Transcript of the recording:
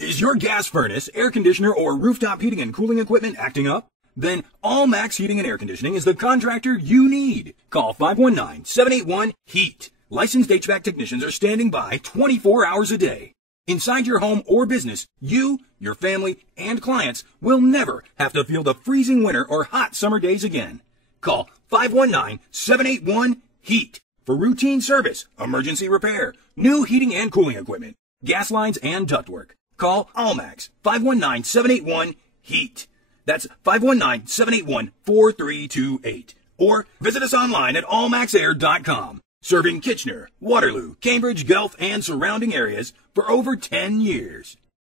Is your gas furnace, air conditioner, or rooftop heating and cooling equipment acting up? Then Allmax Heating and Air Conditioning is the contractor you need. Call 519-781-HEAT. Licensed HVAC technicians are standing by 24 hours a day. Inside your home or business, you, your family, and clients will never have to feel the freezing winter or hot summer days again. Call 519-781-HEAT for routine service, emergency repair, new heating and cooling equipment, gas lines, and ductwork. Call Allmax 519-781-HEAT. That's 519-781-4328. Or visit us online at allmaxair.com. Serving Kitchener, Waterloo, Cambridge, Guelph, and surrounding areas for over 10 years.